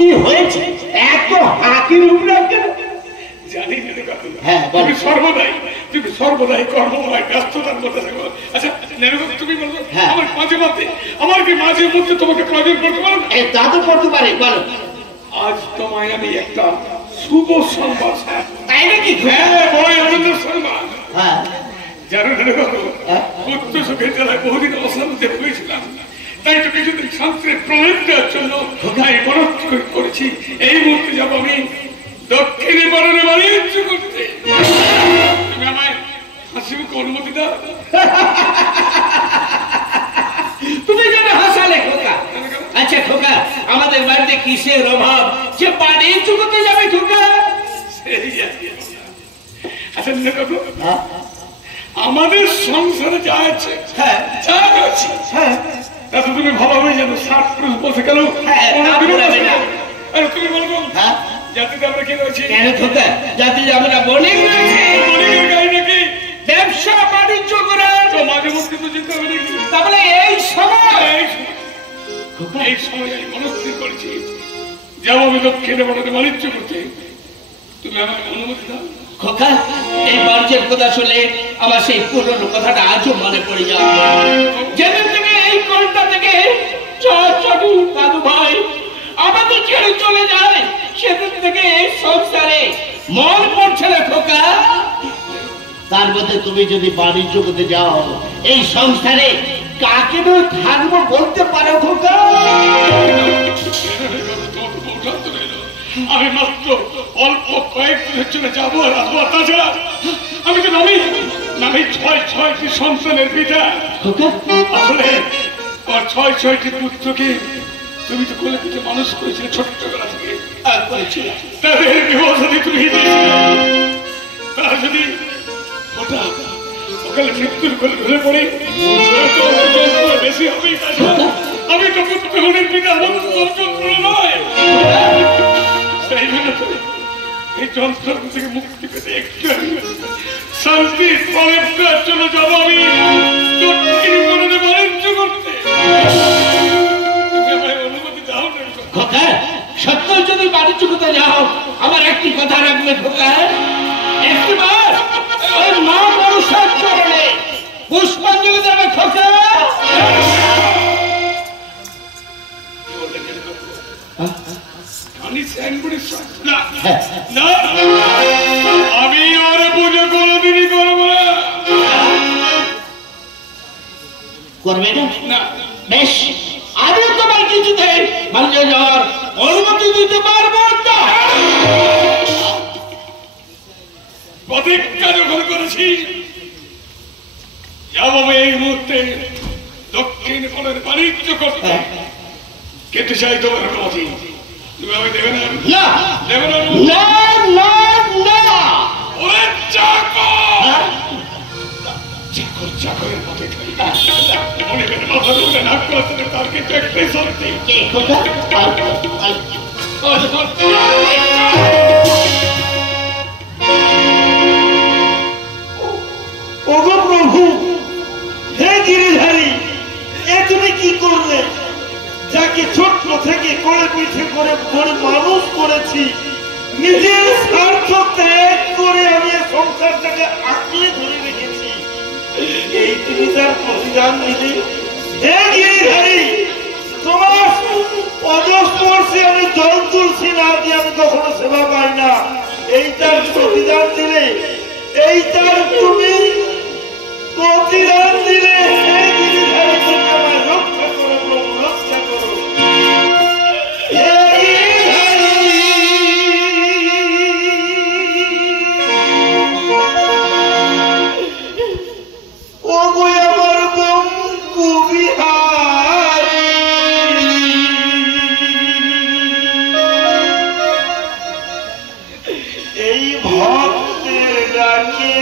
কি হয়েছে এত হাকির উপরে কেন? জানি কাকু, হ্যাঁ তুমি সর্বদাই কর্মময় ব্যস্ততার মধ্যে থাকো। আচ্ছা তুমি বলো, আমার আমার কি মাঝে মধ্যে তোমাকে প্রয়োজন করতে পারো? তা তো করতে পারি, বলো। আজ তোমায় আমি একটা শুভ সংবাদ, তাই নাকি? হ্যাঁ, বড় আনন্দের সংবাদ। হ্যাঁ, জানো উত্তর সুখের জেলায় বহুদিন অবস্থাতে হয়েছিলাম, তাই তো কিছুদিন শান্তির প্রয়োগ দেওয়ার জন্য বরফ করেছি। এই মুহূর্তে যাবো আমি দক্ষিণে বরণে বাণিজ্য করতে। তুমি আমায় হাসি মুখে অনুমতি দাও। তুমি যেন হাসালে খোকা। আচ্ছা খোকা, আমাদের বাড়িতে কিসের অভাব যে বাণিজ্য করতে যাবে খোকা? আচ্ছা আমাদের সংসারে যা আছে, যা আছে, এত তুমি ভালোভাবে জানো। 60 বছর কেন তুমি বলবো জাতিতে আমরা কি রয়েছি? কেন খোকা, জাতিতে আমরা বণিক রয়েছি। বণিকের গাড়ি নাকি ব্যবসা বাণিজ্য করে তো মাঝে মধ্যে তো চিন্তা করি। তাহলে এই সময় আমি মনস্থির করেছি যাবো আমি দক্ষিণে বড়তে বাণিজ্য করতে। তুমি আমার অনুমতি দাও। খোকা, এই বাণিজ্যের কথা শুনলে আমার সেই পুরনো কথাটা আজও মনে পড়ে যায়। যেদিন থেকে এই কলটা থেকে দাদু ভাই আমাদের ছেড়ে চলে যায়, সেদিন থেকে এই সংসারে মন পড়ছে না খোকা। তার মধ্যে তুমি যদি বাণিজ্য করতে যাও, এই সংসারে কাকে থাকবো বলতে পারো খোকা? আমি মাত্র অল্প কয়েকদিনের জন্য যাবো আর আসবো। তাছাড়া আমি তো নামি 6টি সন্তানের পিতা। আসলে 6টি পুত্রকে তুমি তো কোলে পিঠে মানুষ করেছিলে ছোট্টবেলা থেকে। তাদের বিবাহ যদি তুমি তারা যদি ওখানে মৃত্যুর কোলে ধরে পড়ে বেশি হবেই। আমি তো পুত্রহীনের পিতা, আমার তো যন্ত্রণা নয়। সেই জন্য এই যন্ত্রণা থেকে মুক্তি পেতে একটু শান্তির পরের জন্য যাবো আমি বাণিজ্য করতে। অনুমতি দাও না খোকা? সত্য যদি বাণিজ্য করতে যাও, আমার একটি কথা রাখবে খোকা। একটিবার ওই মা মনসার চরণে পুষ্পাঞ্জলি দেবে খোকা। আমি আর পুজো কোনদিনই করবো না। করবে না? বেশ, আমি তোমার কিছুতে বাণিজ্য যাওয়ার অনুমতি দিতে পারবো না। প্রতিজ্ঞা যখন করেছি যাবো এই মুহূর্তে দক্ষিণ কোণের বাণিজ্য করতে। কেটে চাই তোমার অনুমতি, তুমি আমি দেবে না? দেবে না? ওরে চাকরের পথে মনে করে মাথা ধরে নাক করে তার কিন্তু একটাই শক্তি। ওগো প্রভু, হে গিরিধারী, এ তুমি কি করলে? যাকে ছোট্ট থেকে করে পিঠে করে বড় মানুষ করেছি, নিজের স্বার্থ ত্যাগ করে আমি সংসারটাকে আঁকড়ে ধরে রেখেছি, এই তুমি তার প্রতিদান দিলে? হে গিরিধারী, তোমার পদস্পর্শে আমি জল তুলছি না দিয়ে আমি কখনো সেবা পাই না, এই তার প্রতিদান দিলে? এই তার তুমি প্রতিদান দিলে? হে গিরিধারী, তুমি আমায় রক্ষা করো প্রভু, রক্ষা করো। হে গিরিধারী, ওগো আমার বঙ্কু বিহারী, এই ভক্তের ডাকে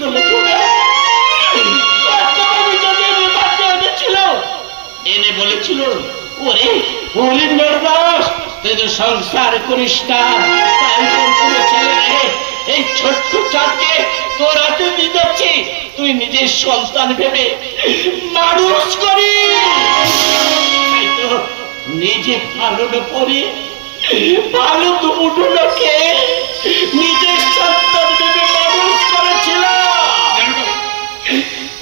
করলো খোকা? এনে বলেছিল ওরে ওরে নরদাস তুই তো সংসার করিস না, কোনো ছেলে নেই, এই ছোট্ট চাঁদকে তোর হাতে দিয়ে যাচ্ছি, তুই নিজের সন্তান ভেবে মানুষ করি। তাই তো নিজে ভালো না পরে ভালো দুটো লোকে নিজের সন্তান ভেবে মানুষ করেছিলাম।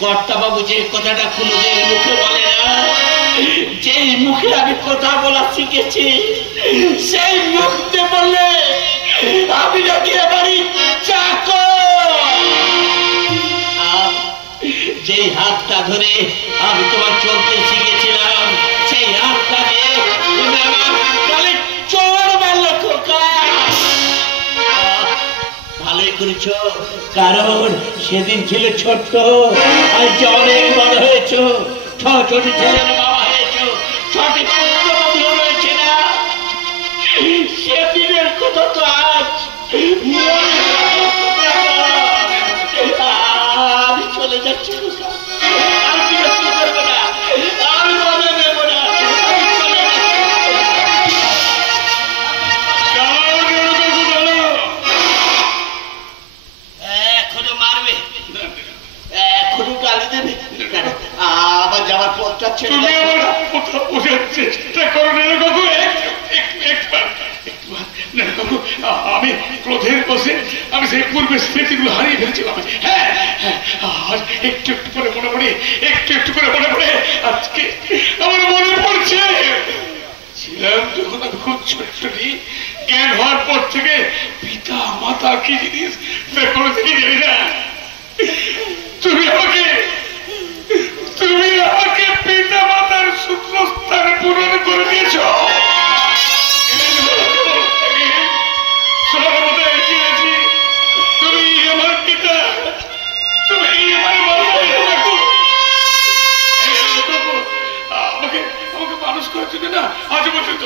কর্তা বাবু যে কথাটা কোনোদিন মুখে বলে না, যে মুখে আমি কথা বলা শিখেছি সেই মুখতে বললে আমি নাকি এবারই যে হাতটা ধরে আমি তোমার চলতে শিখেছিলাম সেই হাতটা দিয়ে তুমি আমার গালে চোর মারলে খোকা। ভালোই করেছ, কারণ সেদিন ছিল ছোট্ট, আজ অনেক বড় হয়েছ, ছোট ছেলের বাবা হয়েছ, ছোট পুত্রবধূ রয়েছে না, সেদিনের কথা তো আজ আমি চলে যাচ্ছি, আমি বিরক্ত করবো না, আমি মনে নেব না, এখনো মারবে, এখনো গালি দেবে, আবার যাওয়ার পথটা ছেড়ে চেষ্টা করো কাকু, আমি ক্রোধের বসে আমি সেই পূর্বের স্মৃতিগুলো হারিয়ে ফেলেছিলাম। হ্যাঁ আজ একটু একটু করে মনে পড়ে, একটু একটু করে মনে পড়ে, আজকে আমার মনে পড়ছে ছিলাম যখন আমি খুব ছোট্টটি, জ্ঞান হওয়ার পর থেকে পিতা মাতা কি জিনিস কোনো থেকে জানি না। তুমি আমাকে পিতা মাতার সূত্রস্থান পূরণ করে দিয়েছ। সর্বদাই চিনেছি তুমি আমার পিতা, তুমি আমার আমাকে মানুষ করার জন্য না আজ পর্যন্ত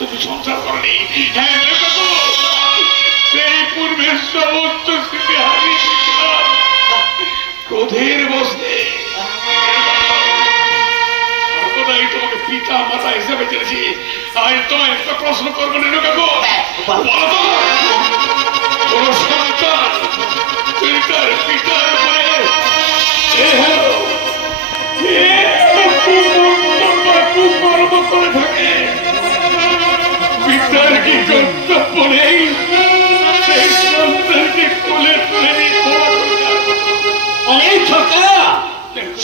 তুমি সংসার করনি। হ্যাঁ সেই পূর্বের সমস্ত স্মৃতি হারিয়ে দিয়েছিলাম ক্রোধের বসে। সর্বদাই তোমাকে পিতা মাতা হিসাবে চেয়েছি। আজ তোমায় একটা প্রশ্ন করবো না কাকু, কোন সন্তান পিতার উপরে কুকর্ম করে থাকে, পিতার কি কর্তব্য নেই সেই সন্তানকে কোলে তুলে নিয়ে? অনেক ছোটা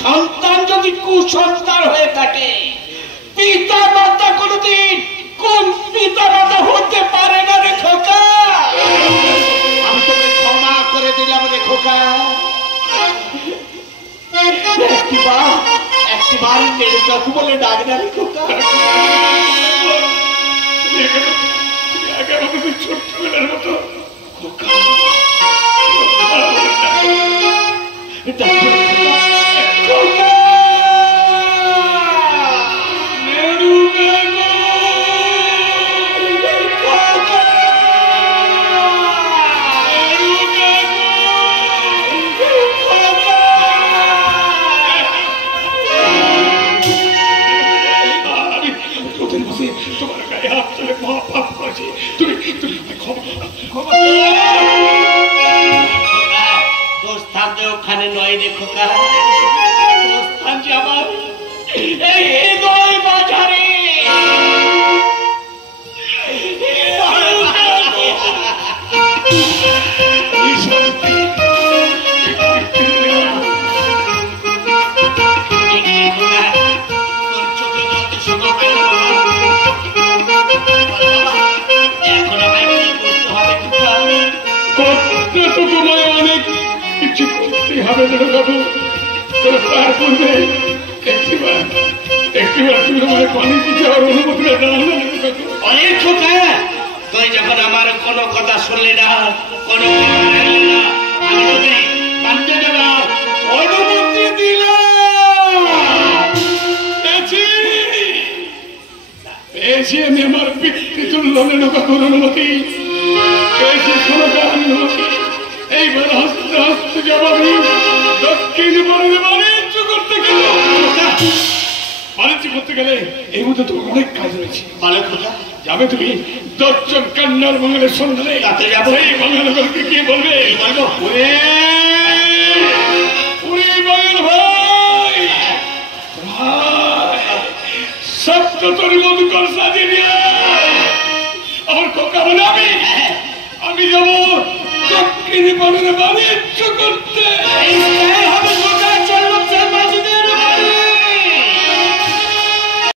সন্তান যদি কুসন্তান হয়ে থাকে, পিতা মাতা কোনদিন কোন পিতা মাতা হতে পারে না রে খোকা। আমি তোকে ক্ষমা করে দিলাম রে খোকা। একটিবার মেরে কাকু বলে ডাক না রে খোকা। ছোট্টবেলার মতো খোকা খোকা ওখানে নয় রে খোকা, স্থান যে আমার এই হৃদয় বাজারে। হবে কাকু, তার পূর্বে একটিবার তুমি আমার পানি দিয়ে যাওয়ার অনুমতিটা দাও না কাকু। অনেক খোকা, তুই যখন আমার কোনো কথা শুনলি না, কোনো কথা রাখলি না, আমি তোকে পানিতে দেওয়ার অনুমতি দিলাম। পেয়েছি আমি আমার পিতৃতুল্য কাকুর অনুমতি, পেয়েছি অনুমতি। এইবার হাসতে হাসতে যাবো আমি দক্ষিণ পাড়ে বাণিজ্য করতে গেল। বাণিজ্য করতে গেলে এই মধ্যে তোমার অনেক কাজ রয়েছে। বলে খোকা, যাবে তুমি 10 জন কান্নার বাঙালের সন্ধানে। তাতে যাবো। এই বাঙালকে কি বলবে? কি বলবো? ওরে ওরে বাঙাল ভাই, সব তো তোর মধুকর সাজিয়ে নিয়ে আমার খোকা বলে আমি যাবো দক্ষিণ পাড়ে বাণিজ্য করতে।